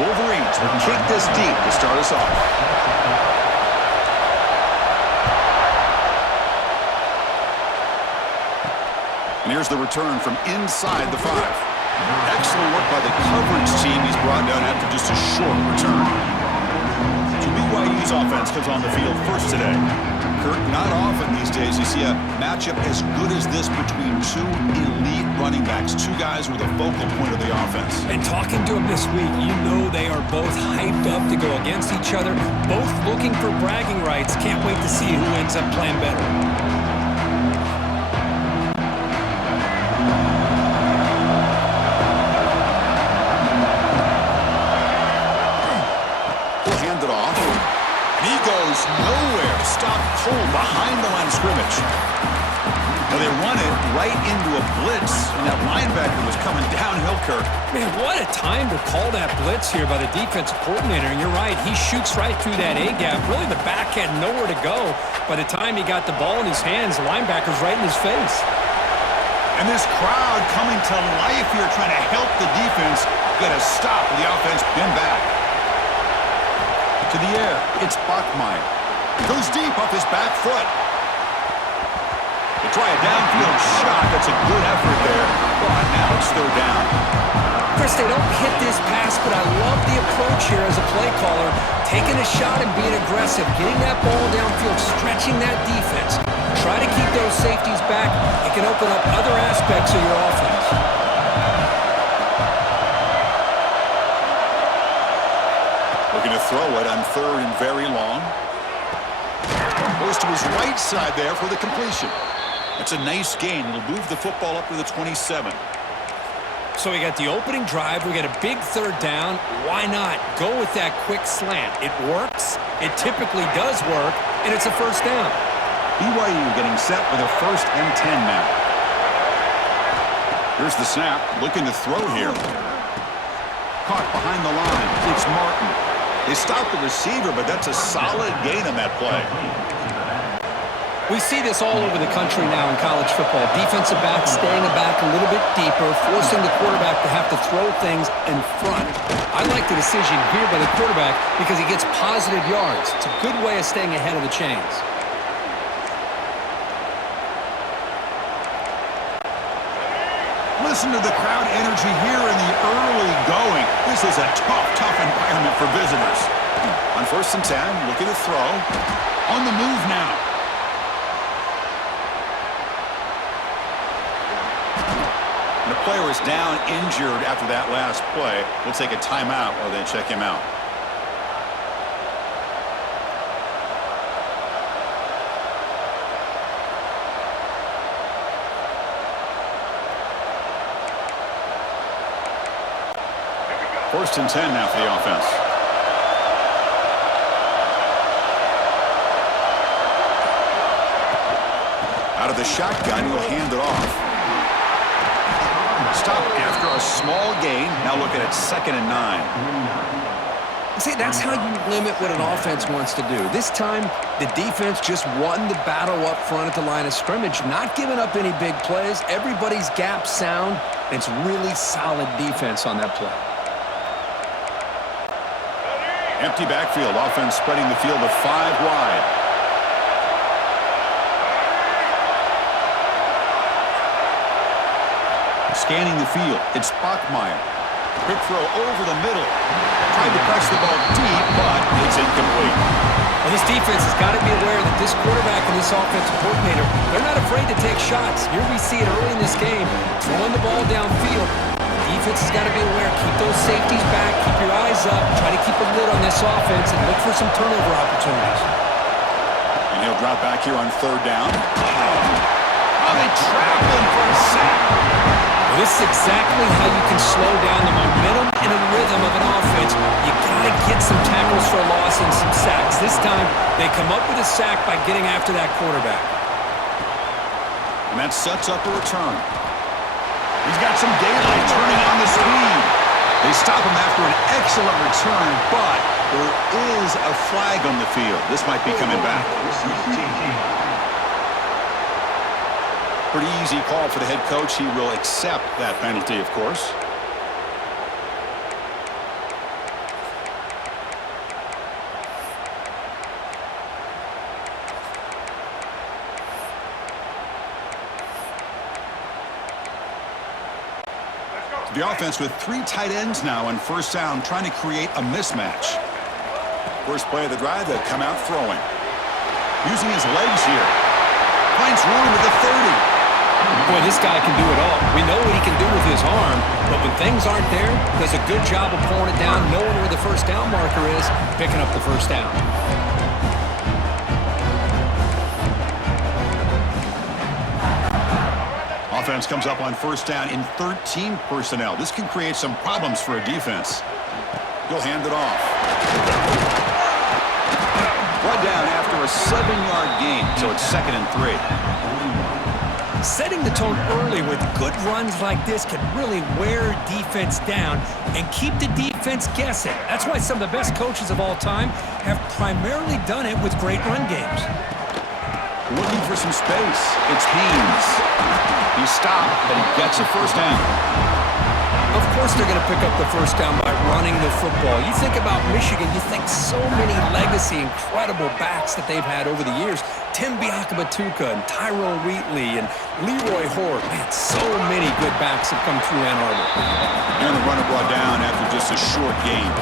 Wolverines will kick this deep to start us off. And here's the return from inside the 5. Excellent work by the coverage team. He's brought down after just a short return. So BYU's offense comes on the field first today. Kurt, not often these days you see a matchup as good as this between two elite running backs, two guys who are the focal point of the offense. And talking to them this week, you know they are both hyped up to go against each other, both looking for bragging rights. Can't wait to see who ends up playing better. Nowhere. Stop cold behind the line of scrimmage. Well, they run it right into a blitz, and that linebacker was coming downhill, Kirk. Man, what a time to call that blitz here by the defensive coordinator. And you're right, he shoots right through that A-gap. Really, the back had nowhere to go. By the time he got the ball in his hands, the linebacker's right in his face. And this crowd coming to life here, trying to help the defense get a stop with the offense pinned back. To the air, it's Bachmeier. Goes deep off his back foot. They try a downfield shot. That's a good effort there. But now it's third down. Chris, they don't hit this pass, but I love the approach here as a play caller. Taking a shot and being aggressive. Getting that ball downfield, stretching that defense. Try to keep those safeties back. It can open up other aspects of your offense. Looking to throw it on third and very long. Goes to his right side there for the completion. That's a nice gain. It'll move the football up to the 27. So we got the opening drive. We got a big third down. Why not go with that quick slant? It works. It typically does work. And it's a first down. BYU getting set with a 1st and 10 now. Here's the snap. Looking to throw here. Caught behind the line. It's Martin. They stopped the receiver, but that's a solid gain on that play. We see this all over the country now in college football. Defensive backs staying back a little bit deeper, forcing the quarterback to have to throw things in front. I like the decision here by the quarterback because he gets positive yards. It's a good way of staying ahead of the chains. Listen to the crowd energy here in the early going. This is a tough environment for visitors. On 1st and 10, looking to throw. On the move now. And the player is down injured after that last play. We'll take a timeout while they check him out. First and 10 now for the offense. Out of the shotgun, he'll hand it off. Stop after a small gain. Now looking at 2nd and 9. See, that's how you limit what an offense wants to do. This time, the defense just won the battle up front at the line of scrimmage, not giving up any big plays. Everybody's gap sound. It's really solid defense on that play. Empty backfield. Offense spreading the field with 5 wide. Scanning the field. It's Bachmeier. Quick throw over the middle. Trying to press the ball deep, but it's incomplete. Well, this defense has got to be aware that this quarterback and this offensive coordinator, they're not afraid to take shots. Here we see it early in this game, throwing the ball downfield. Defense has got to be aware. Keep those safeties back. Keep your eyes up. Try to keep a lid on this offense and look for some turnover opportunities. And he'll drop back here on 3rd down. Oh, they trap him for a sack. Well, this is exactly how you can slow down the momentum and the rhythm of an offense. You got to get some tackles for a loss and some sacks. This time, they come up with a sack by getting after that quarterback. And that sets up a return. He's got some daylight turning on the speed. They stop him after an excellent return, but there is a flag on the field. This might be coming back. Pretty easy call for the head coach. He will accept that penalty, of course. The offense with 3 tight ends now on first down, trying to create a mismatch. First play of the drive, they'll come out throwing. Using his legs here. Finds room at the 30. Boy, this guy can do it all. We know what he can do with his arm, but when things aren't there, does a good job of pulling it down, knowing where the first down marker is, picking up the first down. Offense comes up on first down in 13 personnel. This can create some problems for a defense. He'll hand it off. Brought down after a 7-yard gain, so it's 2nd and 3. Setting the tone early with good runs like this can really wear defense down and keep the defense guessing. That's why some of the best coaches of all time have primarily done it with great run games. Looking for some space. It's Haynes. He stopped, but he gets a first down. Of course they're going to pick up the first down by running the football. You think about Michigan, you think so many legacy, incredible backs that they've had over the years. Tim Biakabatuka and Tyrone Wheatley and Leroy Hort. Man, so many good backs have come through Ann Arbor. And the runner brought down after just a short gain.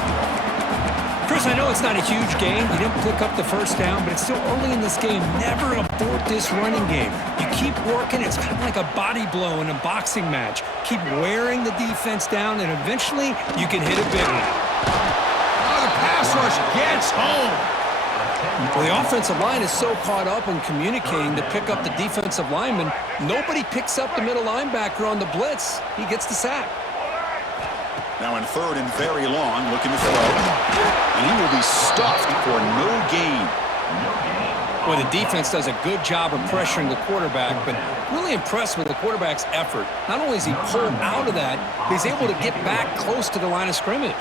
Chris, I know it's not a huge game. You didn't pick up the first down, but it's still early in this game. Never abort this running game. You keep working. It's kind of like a body blow in a boxing match. Keep wearing the defense down, and eventually you can hit a big one. Oh, the pass rush gets home. Well, the offensive line is so caught up in communicating to pick up the defensive lineman, nobody picks up the middle linebacker on the blitz. He gets the sack. Now in 3rd and very long, looking to throw. And he will be stuffed for no gain. Well, the defense does a good job of pressuring the quarterback, but really impressed with the quarterback's effort. Not only is he pulled out of that, but he's able to get back close to the line of scrimmage.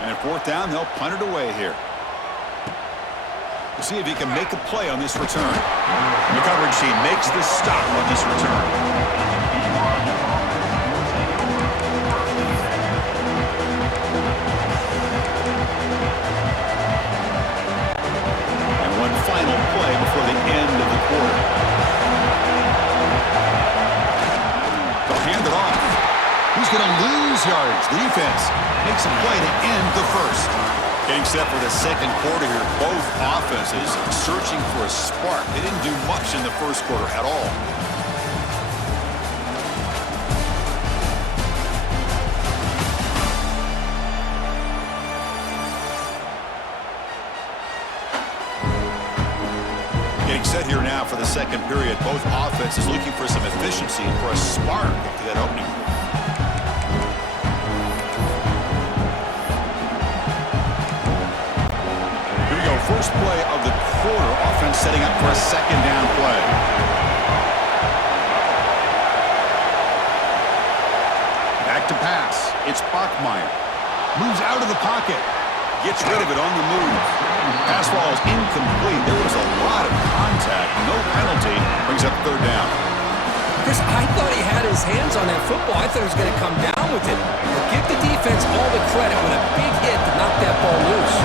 And at 4th down, they'll punt it away here. We'll see if he can make a play on this return. The coverage team makes the stop on this return. And one final play before the end of the quarter. They'll hand it off. He's going to lose yards. The defense makes a play to end the first. Getting set for the second quarter here. Both offenses searching for a spark. They didn't do much in the first quarter at all. Getting set here now for the second period. Both offenses looking for some efficiency and for a spark after that opening. First play of the quarter, offense setting up for a second down play. Back to pass. It's Bachmeier. Moves out of the pocket. Gets rid of it on the move. Pass ball is incomplete. There was a lot of contact. No penalty. Brings up 3rd down. Chris, I thought he had his hands on that football. I thought he was going to come down with it. But give the defense all the credit with a big hit to knock that ball loose.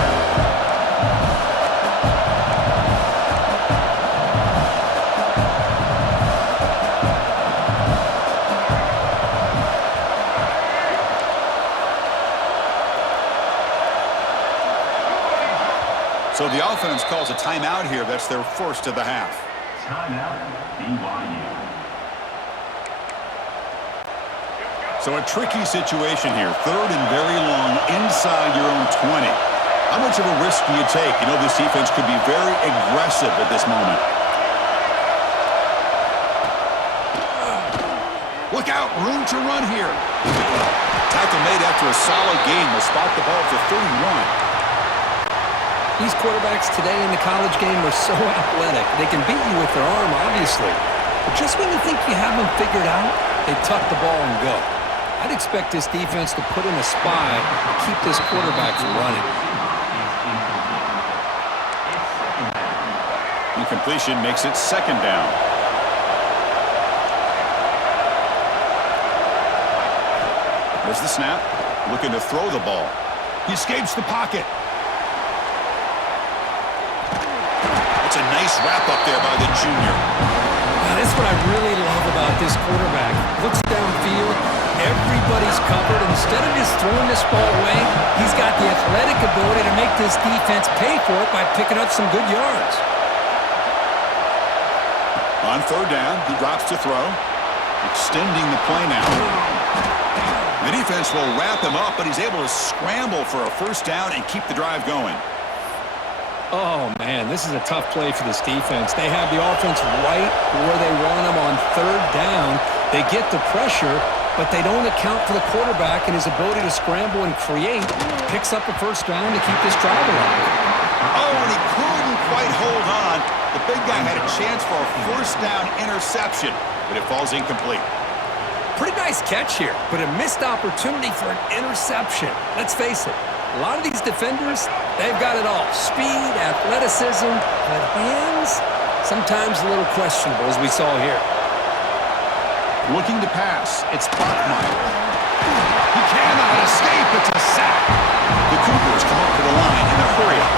So the offense calls a timeout here. That's their first of the half. Timeout, BYU. So a tricky situation here. 3rd and very long inside your own 20. How much of a risk do you take? You know this defense could be very aggressive at this moment. Look out, room to run here. Tackle made after a solid gain. Will spot the ball for 31. These quarterbacks today in the college game are so athletic. They can beat you with their arm, obviously. But just when you think you have them figured out, they tuck the ball and go. I'd expect this defense to put in a spy to keep this quarterback from running. Incompletion makes it 2nd down. There's the snap. Looking to throw the ball. He escapes the pocket. That's a nice wrap-up there by the junior. That's what I really love about this quarterback. Looks downfield, everybody's covered. Instead of just throwing this ball away, he's got the athletic ability to make this defense pay for it by picking up some good yards. On third down, he drops to throw, extending the play now. The defense will wrap him up, but he's able to scramble for a first down and keep the drive going. Oh, man, this is a tough play for this defense. They have the offense right where they want them on third down. They get the pressure, but they don't account for the quarterback and his ability to scramble and create. Picks up a first down to keep this drive alive. Oh, and he couldn't quite hold on. The big guy had a chance for a first down interception, but it falls incomplete. Pretty nice catch here, but a missed opportunity for an interception. Let's face it, a lot of these defenders, they've got it all. Speed, athleticism, but hands, sometimes a little questionable, as we saw here. Looking to pass, it's Bachmeyer. He cannot escape, it's a sack. The Cougars come up to the line in a hurry-up.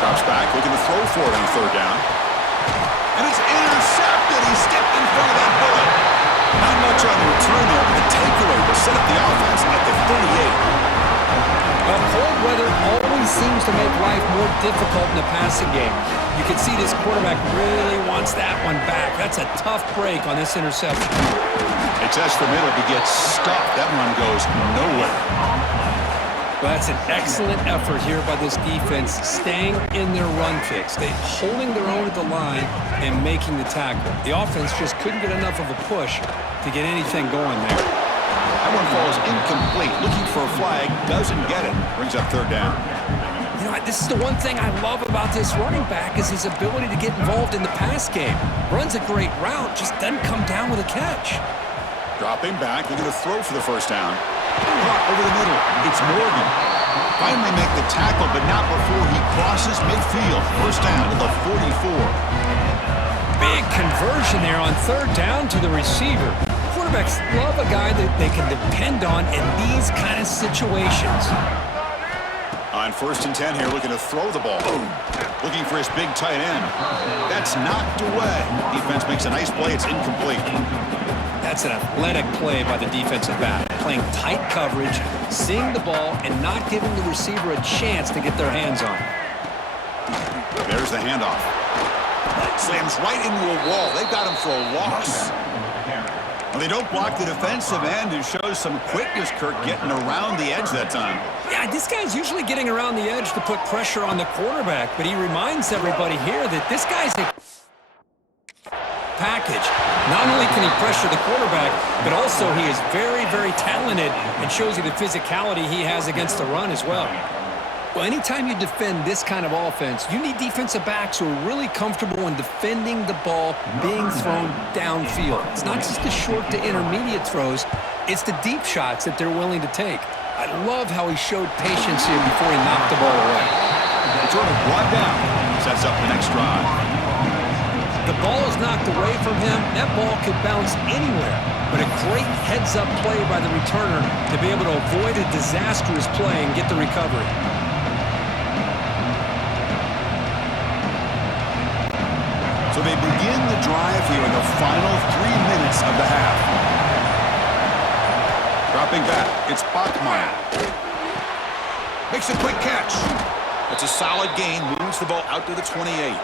Drops back, looking to throw for it on third down. And it's intercepted. He stepped in front of that bullet. Not much on the return there, but the takeaway will set up the offense at the 38. Well, cold weather always seems to make life more difficult in the passing game. You can see this quarterback really wants that one back. That's a tough break on this interception. It's as for middle, he gets stuffed. That one goes nowhere. Well, that's an excellent effort here by this defense, staying in their run fix. They holding their own at the line and making the tackle. The offense just couldn't get enough of a push to get anything going there. That one falls incomplete. Looking for a flag, doesn't get it. Brings up third down. You know, this is the one thing I love about this running back is his ability to get involved in the pass game. Runs a great route, just doesn't come down with a catch. Dropping back, looking to throw for the first down. Caught over the middle. It's Morgan. Finally make the tackle, but not before he crosses midfield. First down to the 44. Big conversion there on third down to the receiver. Quarterbacks love a guy that they can depend on in these kind of situations. On first and 10 here, looking to throw the ball. Looking for his big tight end. That's knocked away. Defense makes a nice play. It's incomplete. That's an athletic play by the defensive back. Playing tight coverage, seeing the ball, and not giving the receiver a chance to get their hands on it. There's the handoff. Slams right into a wall. They've got him for a loss. Well, they don't block the defensive end and shows some quickness, Kirk, getting around the edge that time. Yeah, this guy's usually getting around the edge to put pressure on the quarterback, but he reminds everybody here that this guy's a package. Not only can he pressure the quarterback, but also he is very, very talented and shows you the physicality he has against the run as well. Well, anytime you defend this kind of offense, you need defensive backs who are really comfortable in defending the ball being thrown downfield. It's not just the short to intermediate throws, it's the deep shots that they're willing to take. I love how he showed patience here before he knocked the ball away. Return brought down. Sets up the next drive. The ball is knocked away from him. That ball could bounce anywhere. But a great heads-up play by the returner to be able to avoid a disastrous play and get the recovery. So they begin the drive here in the final 3 minutes of the half. Dropping back, it's Bachmeyer. Makes a quick catch. It's a solid gain, moves the ball out to the 28.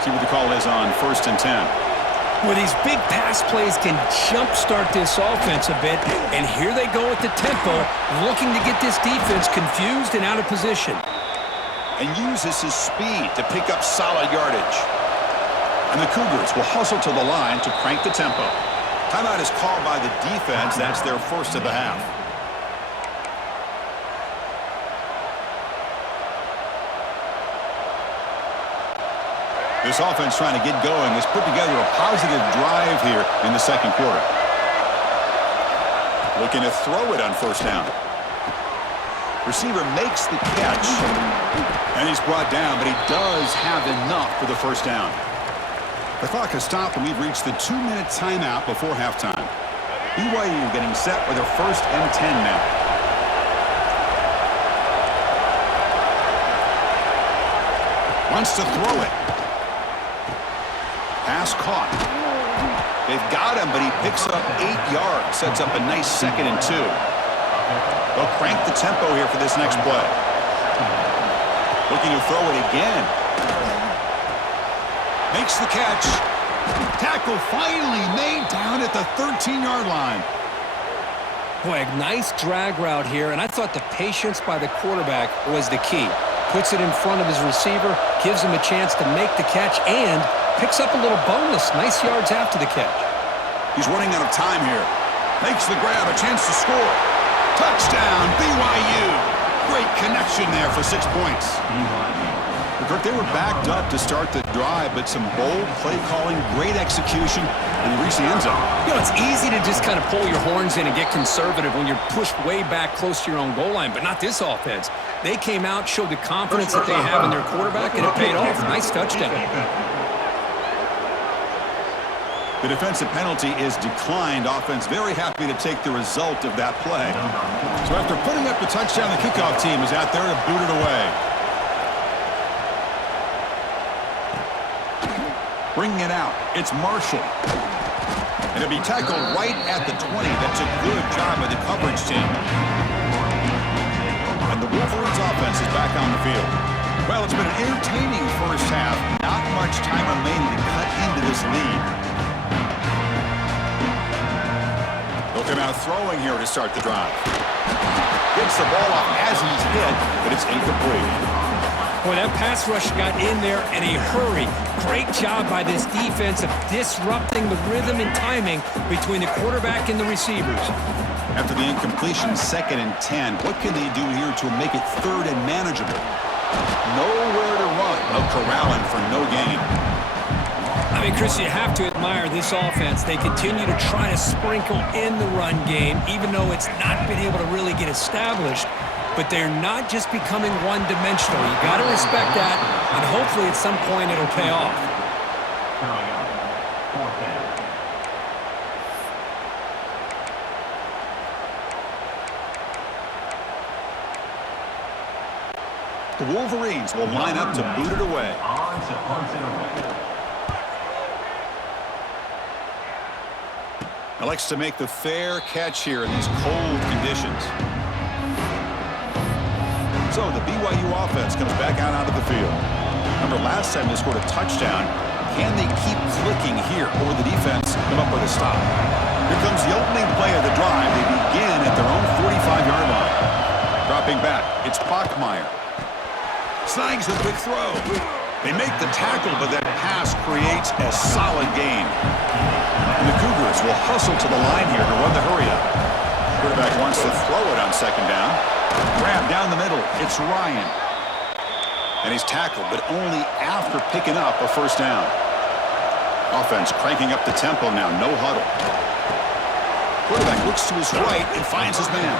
See what the call is on first and 10. Well, these big pass plays can jumpstart this offense a bit, and here they go at the tempo, looking to get this defense confused and out of position. And uses his speed to pick up solid yardage. And the Cougars will hustle to the line to crank the tempo. Timeout is called by the defense. That's their first of the half. This offense trying to get going has put together a positive drive here in the second quarter. Looking to throw it on first down. Receiver makes the catch. And he's brought down, but he does have enough for the first down. The clock has stopped, and we've reached the 2-minute timeout before halftime. BYU getting set with their first and 10 now. Wants to throw it. Pass caught. They've got him, but he picks up 8 yards. Sets up a nice 2nd and 2. They'll crank the tempo here for this next play. Looking to throw it again. Makes the catch. Tackle finally made down at the 13-yard line. Boy, a nice drag route here, and I thought the patience by the quarterback was the key. Puts it in front of his receiver, gives him a chance to make the catch, and picks up a little bonus. Nice yards after the catch. He's running out of time here. Makes the grab, a chance to score. Touchdown, BYU. Great connection there for 6 points. Kirk, they were backed up to start the drive, but some bold play calling, great execution, and they reached the end zone. You know, it's easy to just kind of pull your horns in and get conservative when you're pushed way back close to your own goal line, but not this offense. They came out, showed the confidence that they have in their quarterback, and it paid off. Nice touchdown. The defensive penalty is declined. Offense very happy to take the result of that play. So after putting up the touchdown, the kickoff team is out there to boot it away. Bringing it out, it's Marshall. And it'll be tackled right at the 20. That's a good job by the coverage team. And the Wolverines offense is back on the field. Well, it's been an entertaining first half. Not much time remaining to cut into this lead. They'll come out throwing here to start the drive. Gets the ball off as he's hit, but it's incomplete. Boy, that pass rush got in there in a hurry. Great job by this defense of disrupting the rhythm and timing between the quarterback and the receivers. After the incompletion, 2nd and 10. What can they do here to make it 3rd and manageable? Nowhere to run. They'll corral him for no gain. I mean, Chris, you have to admire this offense. They continue to try to sprinkle in the run game, even though it's not been able to really get established. But they're not just becoming one-dimensional. You got to respect that, and hopefully at some point it'll pay off. The Wolverines will line up to boot it away. Elects to make the fair catch here in these cold conditions. So the BYU offense comes back out onto the field. Remember, last time they scored a touchdown. Can they keep clicking here, or will the defense come up with a stop? Here comes the opening play of the drive. They begin at their own 45-yard line. Dropping back, it's Bachmeier. Snags the quick throw. They make the tackle, but that pass creates a solid gain. And the Cougars will hustle to the line here to run the hurry-up. Quarterback wants to throw it on 2nd down. Grab down the middle. It's Ryan. And he's tackled, but only after picking up a 1st down. Offense cranking up the tempo now. No huddle. Quarterback looks to his right and finds his man.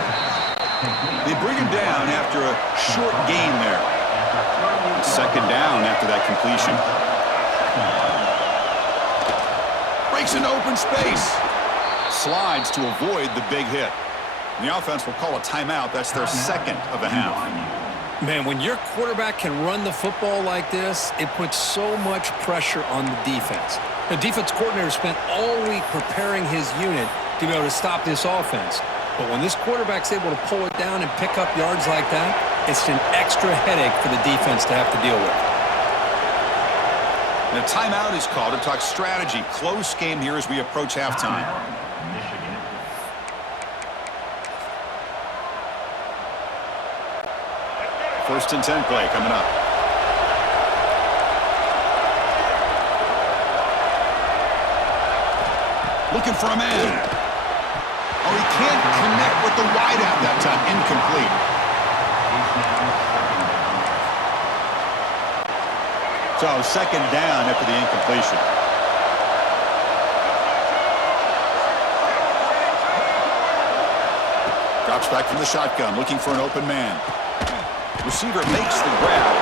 They bring him down after a short gain there. 2nd down after that completion. Breaks into open space. Slides to avoid the big hit. The offense will call a timeout. That's their 2nd of the half. Man, when your quarterback can run the football like this, it puts so much pressure on the defense. The defense coordinator spent all week preparing his unit to be able to stop this offense. But when this quarterback's able to pull it down and pick up yards like that, it's an extra headache for the defense to have to deal with. And a timeout is called to talk strategy. Close game here as we approach halftime. 1st and 10 play coming up. Looking for a man. Oh, he can't connect with the wideout that time. Incomplete. So 2nd down after the incompletion. Drops back from the shotgun, looking for an open man. Receiver makes the grab.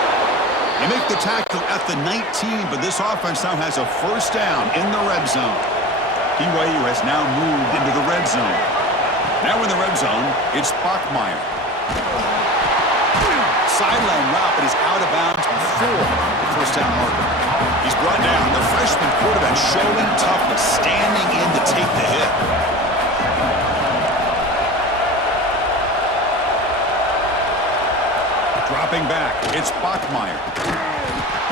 They make the tackle at the 19, but this offense now has a 1st down in the red zone. BYU has now moved into the red zone. Now in the red zone, it's Bachmeier. Sideline route, but he's out of bounds the first down marker. He's brought down. The freshman quarterback showing toughness, standing in to take the hit. Dropping back, it's Bachmeier.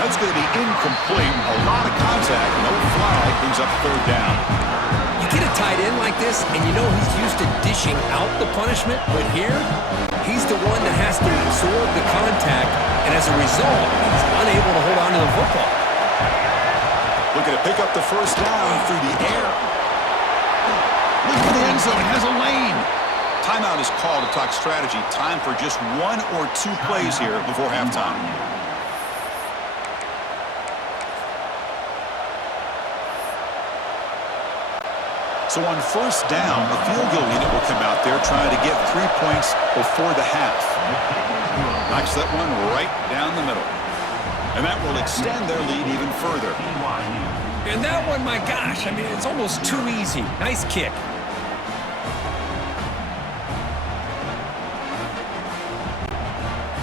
That's going to be incomplete. A lot of contact, no flag, brings up third down. You get a tight end like this, and you know he's used to dishing out the punishment, but here, he's the one that has to absorb the contact, and as a result, he's unable to hold on to the football. Looking to pick up the first down through the air. Look for the end zone, has a lane. Timeout is called to talk strategy. Time for just 1 or 2 plays here before halftime. So on first down, the field goal unit will come out there trying to get 3 points before the half. Knocks that one right down the middle. And that will extend their lead even further. And that one, my gosh, I mean, it's almost too easy. Nice kick.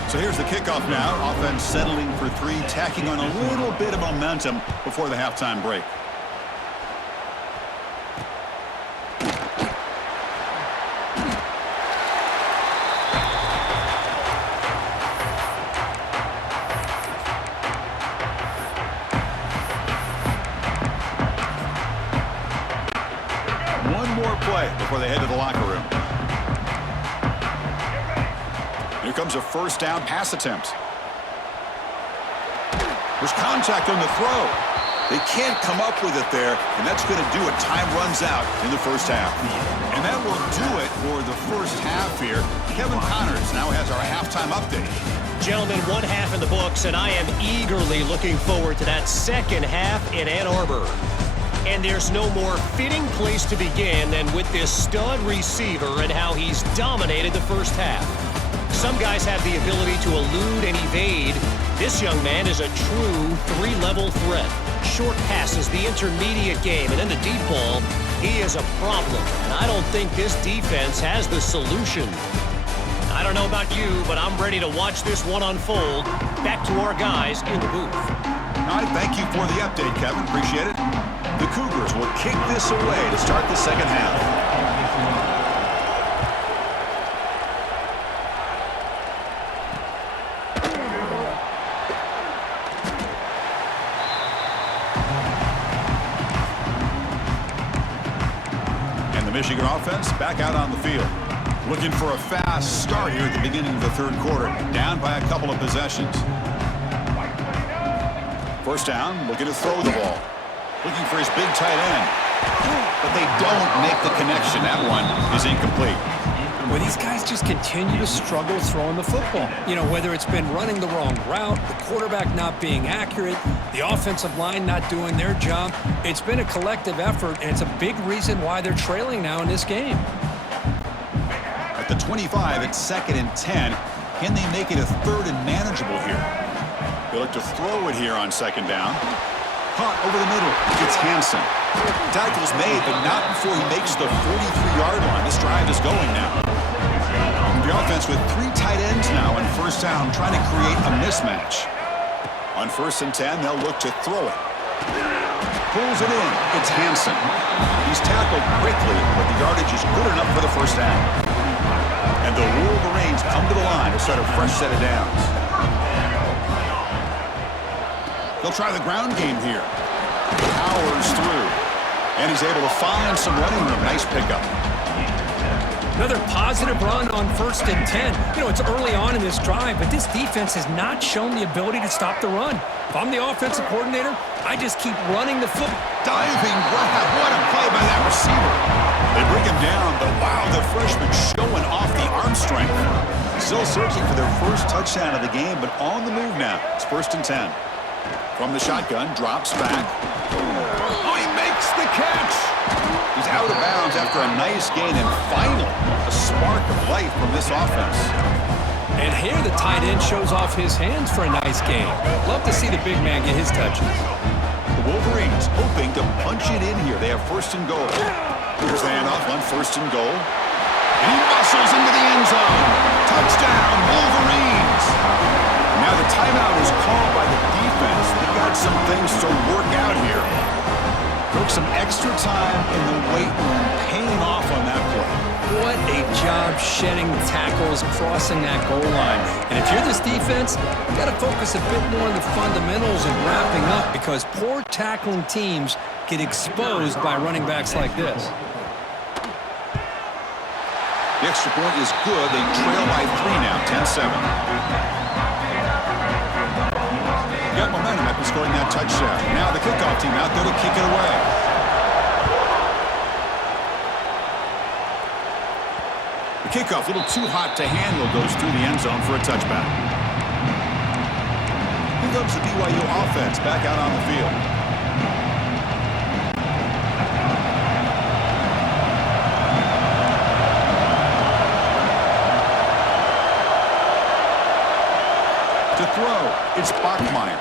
So here's the kickoff now. Offense settling for 3, tacking on a little bit of momentum before the halftime break. One more play before they head to the locker room. Here comes a first down pass attempt. There's contact on the throw. They can't come up with it there, and that's going to do it. Time runs out in the first half. And that will do it for the first half here. Kevin Connors now has our halftime update. Gentlemen, 1 half in the books, and I am eagerly looking forward to that second half in Ann Arbor. And there's no more fitting place to begin than with this stud receiver and how he's dominated the first half. Some guys have the ability to elude and evade. This young man is a true 3-level threat. Short passes, the intermediate game, and then the deep ball, he is a problem. And I don't think this defense has the solution. I don't know about you, but I'm ready to watch this one unfold. Back to our guys in the booth. All right, thank you for the update, Kevin. Appreciate it. The Cougars will kick this away to start the second half. Michigan offense back out on the field. Looking for a fast start here at the beginning of the third quarter. Down by a couple of possessions. First down, looking to throw the ball. Looking for his big tight end. But they don't make the connection. That one is incomplete. Well, these guys just continue to struggle throwing the football. You know, whether it's been running the wrong route, the quarterback not being accurate, the offensive line not doing their job. It's been a collective effort, and it's a big reason why they're trailing now in this game. At the 25, it's 2nd and 10. Can they make it a 3rd and manageable here? They look to throw it here on 2nd down. Caught over the middle. It's Hansen. Tackle's made, but not before he makes the 43-yard line. This drive is going now. The offense with 3 tight ends now on first down, trying to create a mismatch. On 1st and 10, they'll look to throw it. Pulls it in. It's Hansen. He's tackled quickly, but the yardage is good enough for the first down. And the Wolverines come to the line to start a fresh set of downs. They'll try the ground game here. Powers through. And he's able to find some running room. Nice pickup. Another positive run on 1st and 10. You know, it's early on in this drive, but this defense has not shown the ability to stop the run. If I'm the offensive coordinator, I just keep running the foot. Diving grab. What a play by that receiver. They bring him down, but wow, the freshman showing off the arm strength. Still searching for their first touchdown of the game, but on the move now. It's 1st and 10. From the shotgun, drops back. Oh, he makes the catch. He's out of bounds after a nice gain, and finally, a spark of life from this offense. And here the tight end shows off his hands for a nice gain. Love to see the big man get his touches. The Wolverines hoping to punch it in here. They have 1st and goal. Here's the handoff on 1st and goal. And he muscles into the end zone. Touchdown, Wolverines. Now Now the timeout is called by the defense. They've got some things to work out here. Took some extra time in the weight room, paying off on that play. What a job shedding tackles, crossing that goal line. And if you're this defense, you've got to focus a bit more on the fundamentals and wrapping up, because poor tackling teams get exposed by running backs like this. The extra point is good. They trail by 3 now, 10-7. Got momentum after scoring that touchdown. Now the kickoff team out there to kick it away. The kickoff, a little too hot to handle, goes through the end zone for a touchback. Here comes the BYU offense back out on the field. To throw, it's Bachmeier.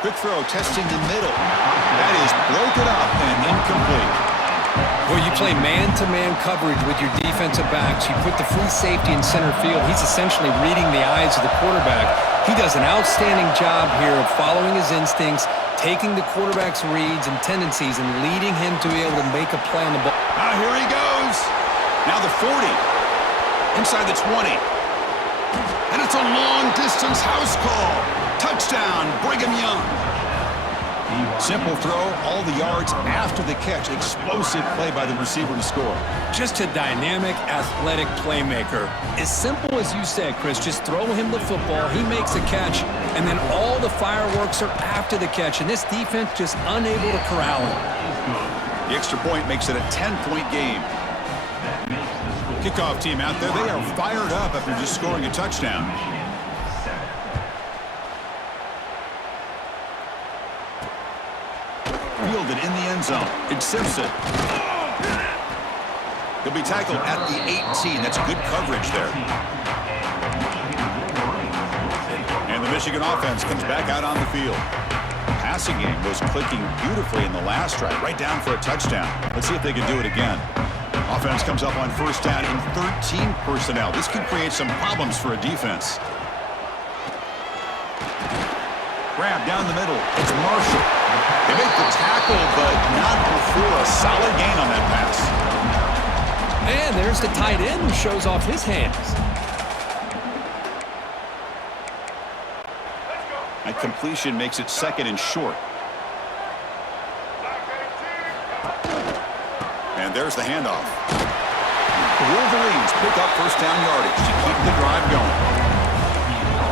Quick throw, testing the middle. That is broken up and incomplete. Well, you play man-to-man coverage with your defensive backs. You put the free safety in center field. He's essentially reading the eyes of the quarterback. He does an outstanding job here of following his instincts, taking the quarterback's reads and tendencies, and leading him to be able to make a play on the ball. Ah, here he goes. Now the 40. Inside the 20. And it's a long-distance house call. Touchdown, Brigham Young. Simple throw, all the yards after the catch. Explosive play by the receiver to score. Just a dynamic, athletic playmaker. As simple as you said, Chris, just throw him the football, he makes a catch, and then all the fireworks are after the catch, and this defense just unable to corral him. The extra point makes it a 10-point game. Kickoff team out there, they are fired up after just scoring a touchdown. Fielded in the end zone. It's Simpson. He'll be tackled at the 18. That's good coverage there. And the Michigan offense comes back out on the field. Passing game was clicking beautifully in the last drive, right down for a touchdown. Let's see if they can do it again. Offense comes up on first down in 13 personnel. This can create some problems for a defense. Grab down the middle. It's Marshall. They make the tackle, but not before a solid gain on that pass. And there's the tight end who shows off his hands. That completion makes it second and short. And there's the handoff. The Wolverines pick up first down yardage to keep the drive going.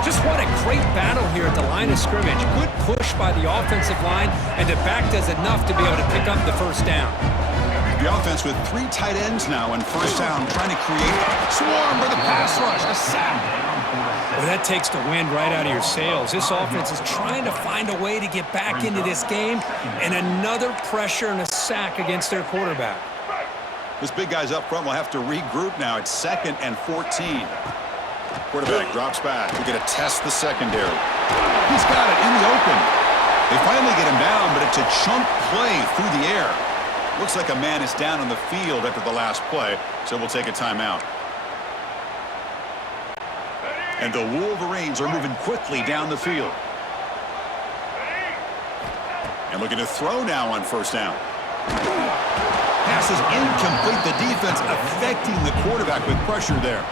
Just what a great battle here at the line of scrimmage. Good push by the offensive line, and the back does enough to be able to pick up the first down. The offense with 3 tight ends now and first down, trying to create swarm for the pass rush. A sack. Well, that takes the wind right out of your sails. This offense is trying to find a way to get back into this game, and another pressure and a sack against their quarterback. This big guy's up front will have to regroup now. It's 2nd and 14. Quarterback drops back. We're going to test the secondary. He's got it in the open. They finally get him down, but it's a chunk play through the air. Looks like a man is down on the field after the last play, so we'll take a timeout. And the Wolverines are moving quickly down the field. And looking to throw now on first down. Pass is incomplete. The defense affecting the quarterback with pressure there.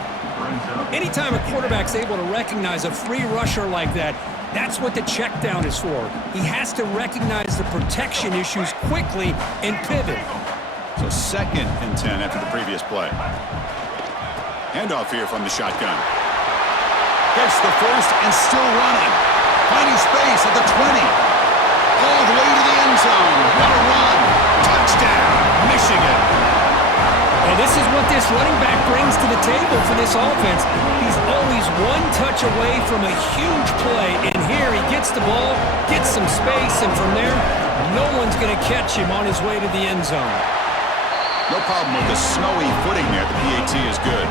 Anytime a quarterback's able to recognize a free rusher like that, that's what the check down is for. He has to recognize the protection issues quickly and pivot. So 2nd and 10 after the previous play. Handoff here from the shotgun. Gets the first and still running. Finding space at the 20. All the way to the end zone. What a run. Touchdown, Michigan. Well, this is what this running back brings to the table for this offense. He's always one touch away from a huge play, and here he gets the ball, gets some space, and from there, no one's going to catch him on his way to the end zone. No problem with the snowy footing there. The PAT is good.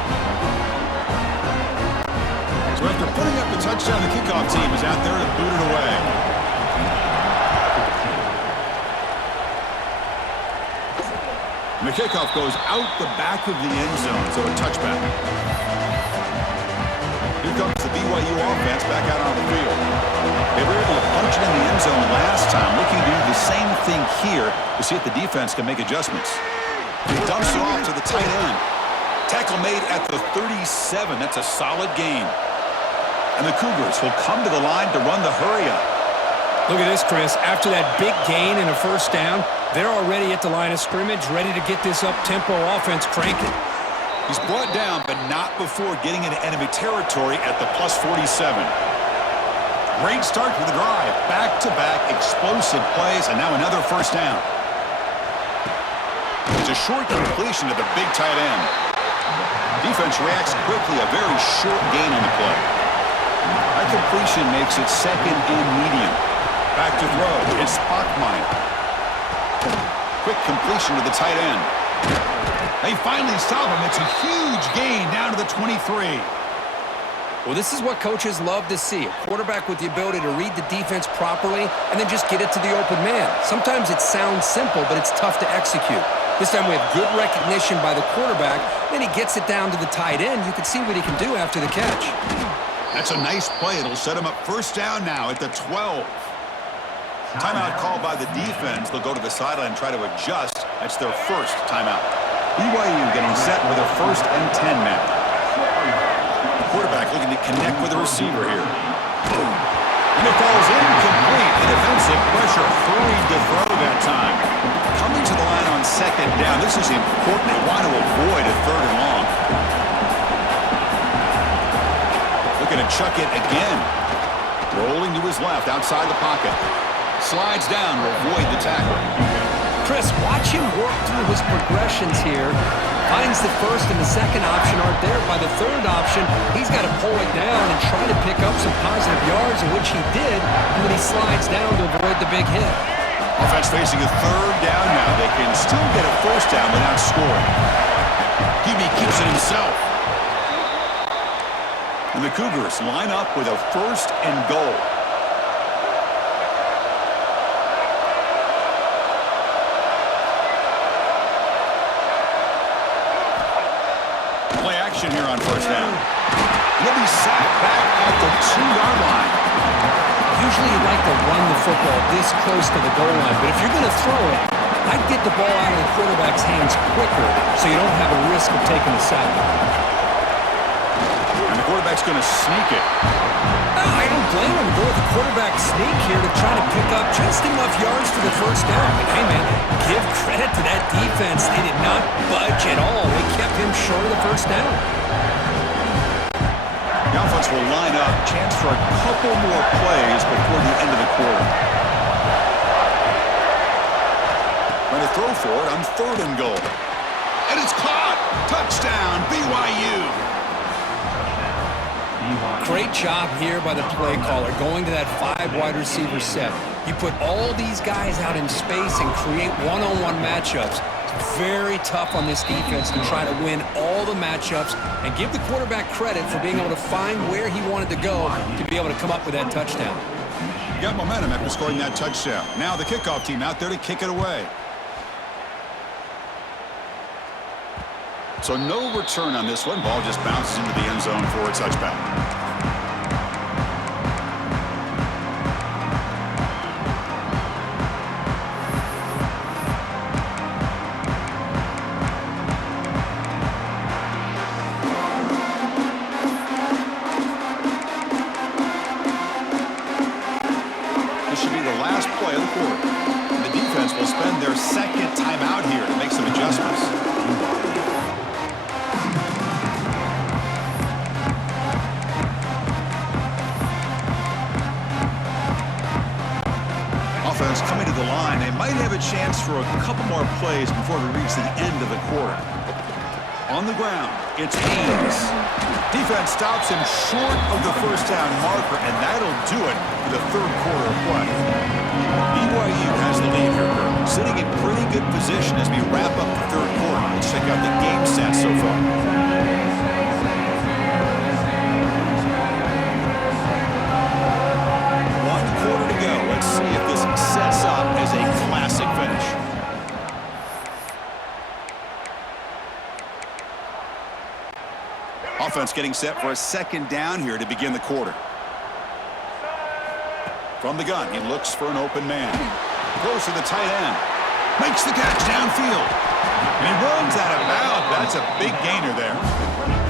So after putting up the touchdown, the kickoff team is out there to boot it away. And the kickoff goes out the back of the end zone, so a touchback. Here comes the BYU offense back out on the field. They were able to punch it in the end zone last time, looking to do the same thing here to see if the defense can make adjustments. He dumps it off to the tight end. Tackle made at the 37. That's a solid gain. And the Cougars will come to the line to run the hurry-up. Look at this, Chris. After that big gain and a first down, they're already at the line of scrimmage, ready to get this up-tempo offense cranking. He's brought down, but not before getting into enemy territory at the plus 47. Great start to the drive. Back-to-back explosive plays, and now another first down. It's a short completion to the big tight end. Defense reacts quickly, a very short gain on the play. That completion makes it second and medium. Back to throw. It's Bachmeyer. Quick completion to the tight end. They finally stop him. It's a huge gain down to the 23. Well, this is what coaches love to see. A quarterback with the ability to read the defense properly and then just get it to the open man. Sometimes it sounds simple, but it's tough to execute. This time we have good recognition by the quarterback. Then he gets it down to the tight end. You can see what he can do after the catch. That's a nice play. It'll set him up first down now at the 12. Timeout called by the defense. They'll go to the sideline and try to adjust. That's their first timeout. BYU getting set with their first and 10 now. The quarterback looking to connect with the receiver here. And it falls incomplete. The defensive pressure hurried to throw that time. Coming to the line on second down. This is important. They want to avoid a third and long. Looking to chuck it again. Rolling to his left outside the pocket. Slides down to avoid the tackle. Chris, watch him work through his progressions here. Finds the first and the second option aren't there. By the third option, he's got to pull it down and try to pick up some positive yards, which he did, and then he slides down to avoid the big hit. Offense facing a third down now. They can still get a first down without scoring. Hebe keeps it himself. And the Cougars line up with a first and goal. Play action here on first down. He'll be sacked back at the 2-yard line. Usually you'd like to run the football this close to the goal line, but if you're going to throw it, I'd get the ball out of the quarterback's hands quicker so you don't have a risk of taking a sack. And the quarterback's going to sneak it. I don't blame him. Go with the quarterback sneak here to try to pick up just enough yards for the first down. But hey, man, give credit to that defense. They did not budge at all. They kept him short of the first down. The offense will line up. Chance for a couple more plays before the end of the quarter. Going to throw for it on third and goal. And it's caught. Touchdown, BYU. Great job here by the play caller, going to that 5 wide receiver set. You put all these guys out in space and create one-on-one matchups. It's very tough on this defense to try to win all the matchups and give the quarterback credit for being able to find where he wanted to go to be able to come up with that touchdown. Got momentum after scoring that touchdown. Now the kickoff team out there to kick it away. So no return on this one. Ball just bounces into the end zone for a touchback. This should be the last play of the quarter. The defense will spend their second timeout here to make some adjustments. Offense coming to the line. They might have a chance for a couple more plays before we reach the end of the quarter. On the ground, it's Haynes. Defense stops him short of the first down marker, and that'll do it for the third quarter of play. BYU has the lead here, Kirk, sitting in pretty good position as we wrap up the third quarter. Let's check out the game stats so far. One quarter to go. Let's see if this sets up as a classic finish. Offense getting set for a second down here to begin the quarter. From the gun, he looks for an open man. Goes to the tight end. Makes the catch downfield. And he runs out of bounds. That's a big gainer there.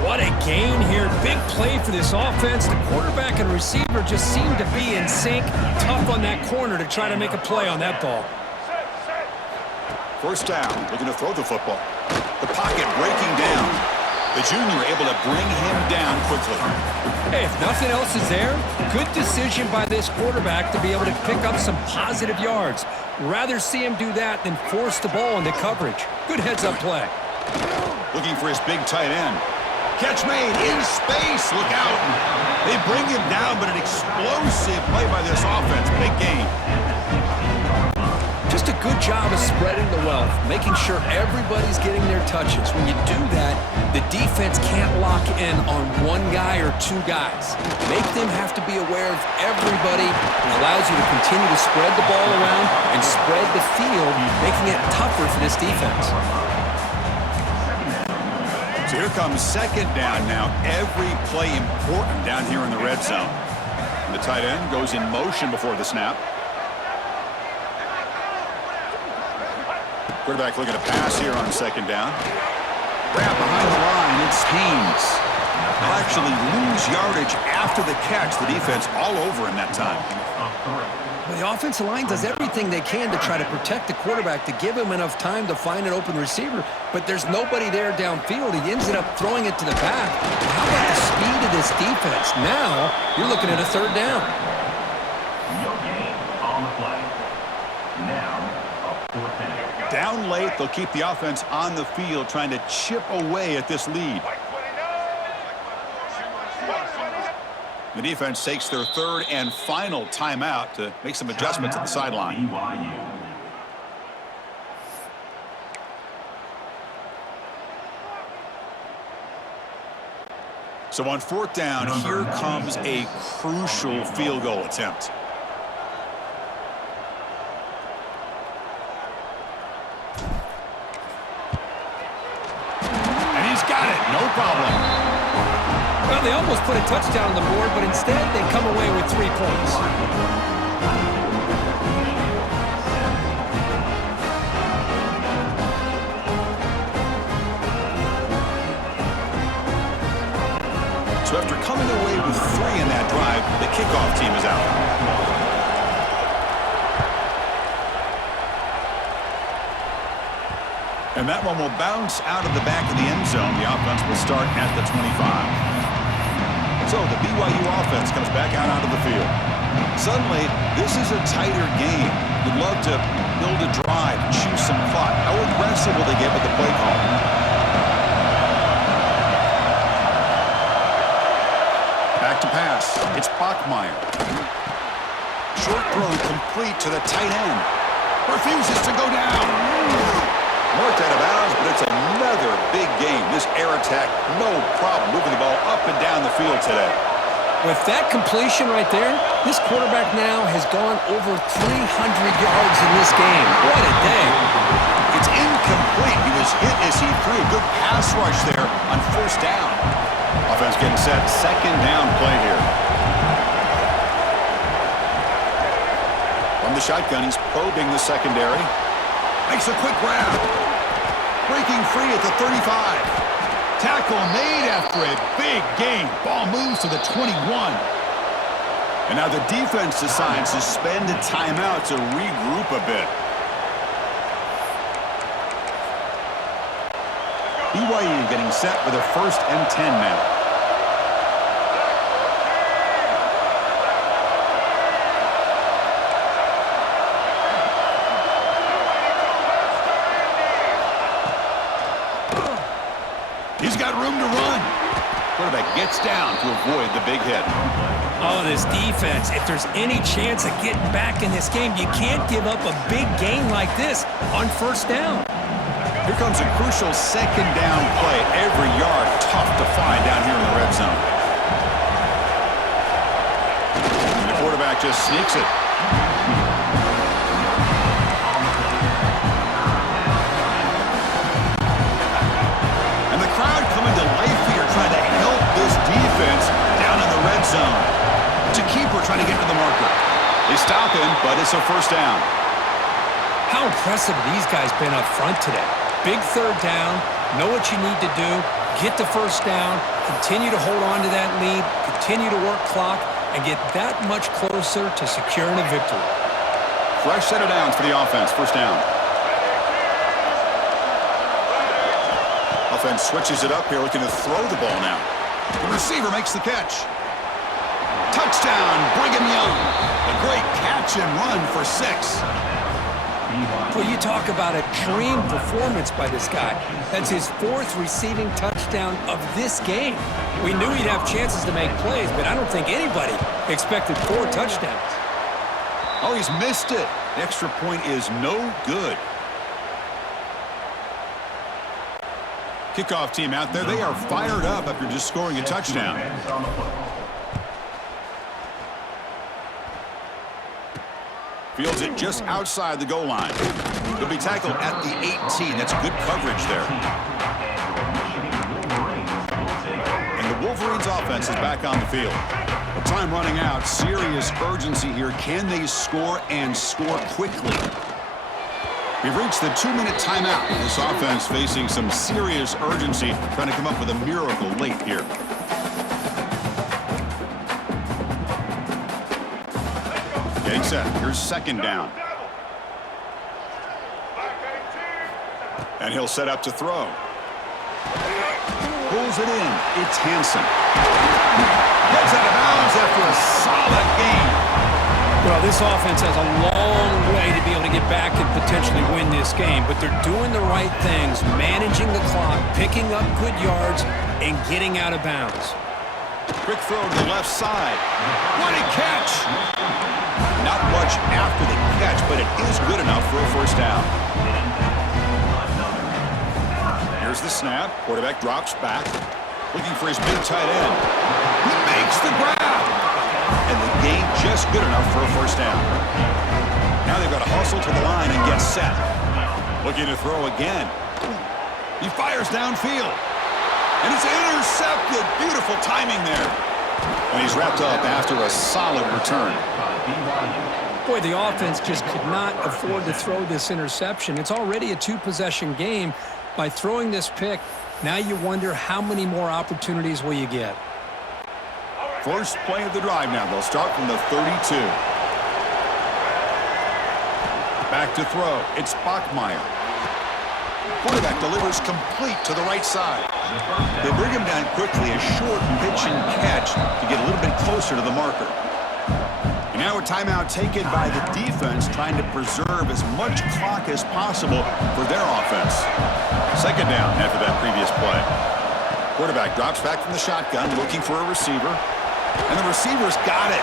What a gain here. Big play for this offense. The quarterback and receiver just seem to be in sync. Tough on that corner to try to make a play on that ball. First down, looking to throw the football. The pocket breaking down. The junior able to bring him down quickly. Hey, if nothing else is there, good decision by this quarterback to be able to pick up some positive yards. Rather see him do that than force the ball into coverage. Good heads-up play. Looking for his big tight end. Catch made in space. Look out. They bring him down, but an explosive play by this offense. Big game. Just a good job of spreading the wealth, making sure everybody's getting their touches. When you do that, the defense can't lock in on one guy or two guys. Make them have to be aware of everybody. It allows you to continue to spread the ball around and spread the field, making it tougher for this defense. So here comes second down now. Every play important down here in the red zone. And the tight end goes in motion before the snap. Quarterback looking to pass here on second down. Grab behind the line. It's Haynes. They'll actually lose yardage after the catch. The defense all over him that time. Well, the offensive line does everything they can to try to protect the quarterback, to give him enough time to find an open receiver, but there's nobody there downfield. He ends up throwing it to the back. How about the speed of this defense? Now you're looking at a third down. No gain on the play. Now, a fourth down. Down late, they'll keep the offense on the field trying to chip away at this lead. The defense takes their third and final timeout to make some adjustments at the sideline. BYU. So on fourth down, here comes a crucial field goal attempt. And he's got it, no problem. Well, they almost put a touchdown on the board, but instead they come away with 3 points. So after coming away with 3 in that drive, the kickoff team is out. And that one will bounce out of the back of the end zone. The offense will start at the 25. So the BYU offense comes back out onto the field. Suddenly, this is a tighter game. You'd love to build a drive, choose some clock. How aggressive will they get with the play call? Back to pass. It's Bachmeier. Short throw complete to the tight end. Refuses to go down. Marked out of bounds, but it's another big game. This air attack, no problem moving the ball up and down the field today. With that completion right there, this quarterback now has gone over 300 yards in this game. What a day. It's incomplete. He was hit as he threw. Good pass rush there on first down. Offense getting set. Second down play here. From the shotgun, he's probing the secondary. Makes a quick grab. Breaking free at the 35. Tackle made after a big gain. Ball moves to the 21. And now the defense decides to spend a timeout to regroup a bit. BYU getting set for the 1st and 10 now. He's got room to run. Quarterback gets down to avoid the big hit. Oh, this defense, if there's any chance of getting back in this game, you can't give up a big gain like this on first down. Here comes a crucial second down play. Every yard tough to find down here in the red zone. And the quarterback just sneaks it. And the crowd coming to life here trying to help but it's a first down. How impressive have these guys been up front today? Big third down, know what you need to do, get the first down, continue to hold on to that lead, continue to work clock, and get that much closer to securing a victory. Fresh set of downs for the offense. First down. Offense switches it up here, looking to throw the ball now. The receiver makes the catch. Touchdown, Brigham Young. A great catch and run for 6. Well, you talk about a dream performance by this guy. That's his 4th receiving touchdown of this game. We knew he'd have chances to make plays, but I don't think anybody expected 4 touchdowns. Oh, he's missed it. The extra point is no good. Kickoff team out there, they are fired up after just scoring a touchdown. Fields it just outside the goal line. He'll be tackled at the 18. That's good coverage there. And the Wolverines offense is back on the field. With time running out, serious urgency here. Can they score and score quickly? We've reached the 2-minute timeout. This offense facing some serious urgency, trying to come up with a miracle late here. Getting set. Here's second down. And he'll set up to throw. Pulls it in. It's Hansen. Gets out of bounds after a solid game. Well, this offense has a long way to be able to get back and potentially win this game, but they're doing the right things, managing the clock, picking up good yards, and getting out of bounds. Quick throw to the left side. What a catch! Not much after the catch, but it is good enough for a first down. Here's the snap. Quarterback drops back, looking for his big tight end. He makes the grab! And the gain just good enough for a first down. Now they've got to hustle to the line and get set. Looking to throw again. He fires downfield. And it's intercepted. Beautiful timing there. And he's wrapped up after a solid return. Boy, the offense just could not afford to throw this interception. It's already a 2-possession game. By throwing this pick, now you wonder how many more opportunities will you get. First play of the drive now. They'll start from the 32. Back to throw. It's Bachmeier. Quarterback delivers complete to the right side. They bring him down quickly. A short pitch and catch to get a little bit closer to the marker. And now a timeout taken by the defense, trying to preserve as much clock as possible for their offense. Second down after that previous play. Quarterback drops back from the shotgun, looking for a receiver. And the receiver's got it.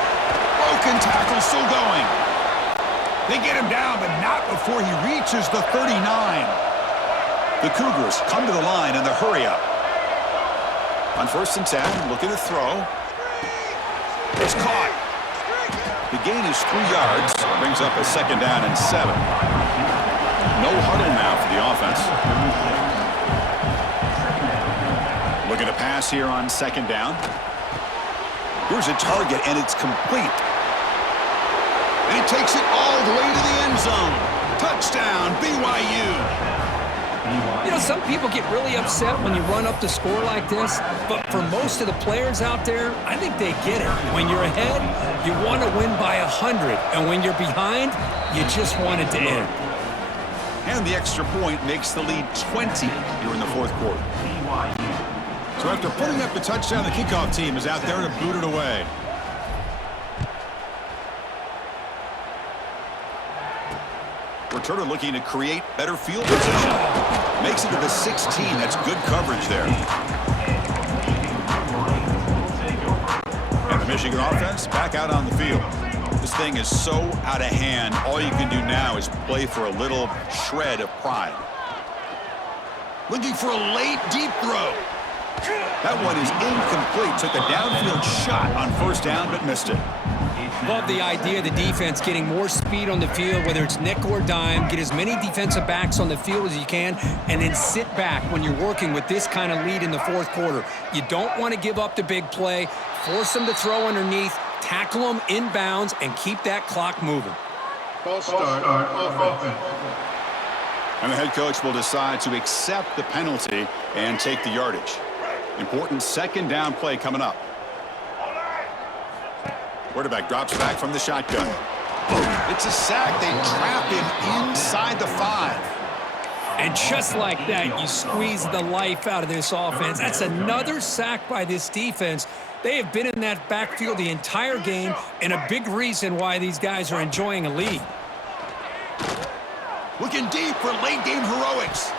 Broken tackle still going. They get him down, but not before he reaches the 39. The Cougars come to the line in the hurry-up. On 1st and 10, looking to throw. It's caught. The gain is 3 yards. Brings up a second down and 7. No huddle now for the offense. Looking to pass here on second down. Here's a target, and it's complete. And he takes it all the way to the end zone. Touchdown, BYU. You know, some people get really upset when you run up the score like this, but for most of the players out there, I think they get it. When you're ahead, you want to win by 100, and when you're behind, you just want it to end. And the extra point makes the lead 20 here in the 4th quarter. So after putting up the touchdown, the kickoff team is out there to boot it away. Returner looking to create better field position. Makes it to the 16. That's good coverage there. And the Michigan offense back out on the field. This thing is so out of hand. All you can do now is play for a little shred of pride. Looking for a late deep throw. That one is incomplete. Took a downfield shot on 1st down, but missed it. Love the idea of the defense getting more speed on the field, whether it's nickel or dime. Get as many defensive backs on the field as you can, and then sit back when you're working with this kind of lead in the 4th quarter. You don't want to give up the big play. Force them to throw underneath, tackle them inbounds, and keep that clock moving. False start, offense. And the head coach will decide to accept the penalty and take the yardage. Important second down play coming up. Quarterback drops back from the shotgun. It's a sack. They trap him inside the 5. And just like that, you squeeze the life out of this offense. That's another sack by this defense. They have been in that backfield the entire game, and a big reason why these guys are enjoying a lead. Looking deep for late-game heroics.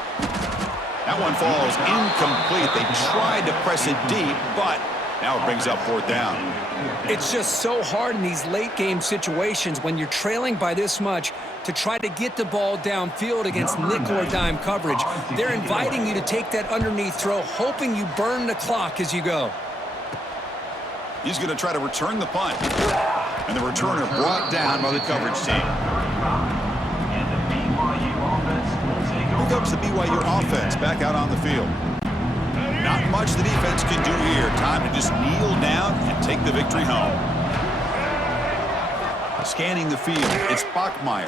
That one falls incomplete. They tried to press it deep, but now it brings up 4th down. It's just so hard in these late-game situations when you're trailing by this much to try to get the ball downfield against nickel or dime coverage. They're inviting you to take that underneath throw, hoping you burn the clock as you go. He's going to try to return the punt. And the returner brought down by the coverage team. Here comes the BYU offense back out on the field. Not much the defense can do here. Time to just kneel down and take the victory home. Scanning the field, it's Bachmeier.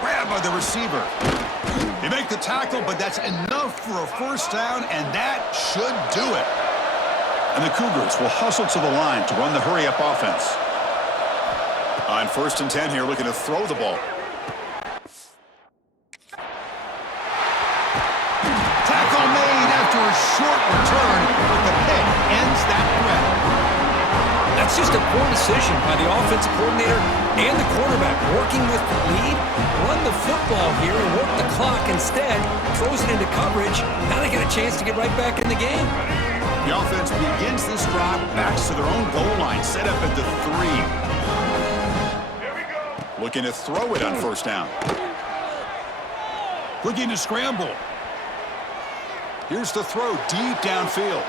Grabbed by the receiver. They make the tackle, but that's enough for a first down, and that should do it. And the Cougars will hustle to the line to run the hurry-up offense. On 1st and 10 here, looking to throw the ball. Tackle made after a short return, but the pick ends that threat. That's just a poor decision by the offensive coordinator and the quarterback. Working with the lead, run the football here and work the clock instead. Throws it into coverage. Now they get a chance to get right back in the game. The offense begins this drive, backs to their own goal line, set up at the 3. Looking to throw it on 1st down. Looking to scramble. Here's the throw deep downfield.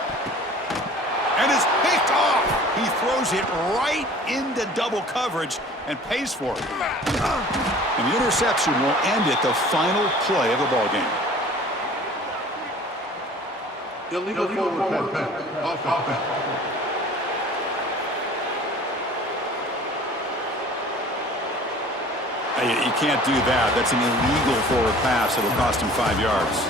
And it's picked off. He throws it right into double coverage and pays for it. And the interception will end it, the final play of the ballgame. Illegal forward pass. Offense. You can't do that. That's an illegal forward pass that will cost him 5 yards.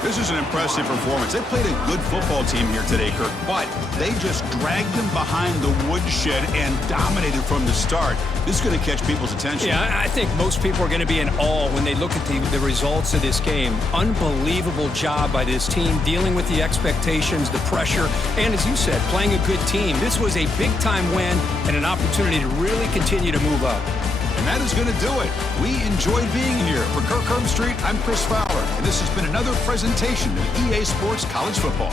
This is an impressive performance. They played a good football team here today, Kirk, but they just dragged them behind the woodshed and dominated from the start. This is going to catch people's attention. Yeah, I think most people are going to be in awe when they look at the results of this game. Unbelievable job by this team, dealing with the expectations, the pressure, and as you said, playing a good team. This was a big-time win and an opportunity to really continue to move up. And that is going to do it. We enjoyed being here. For Kirk Herbstreit, I'm Chris Fowler, and this has been another presentation of EA Sports College Football.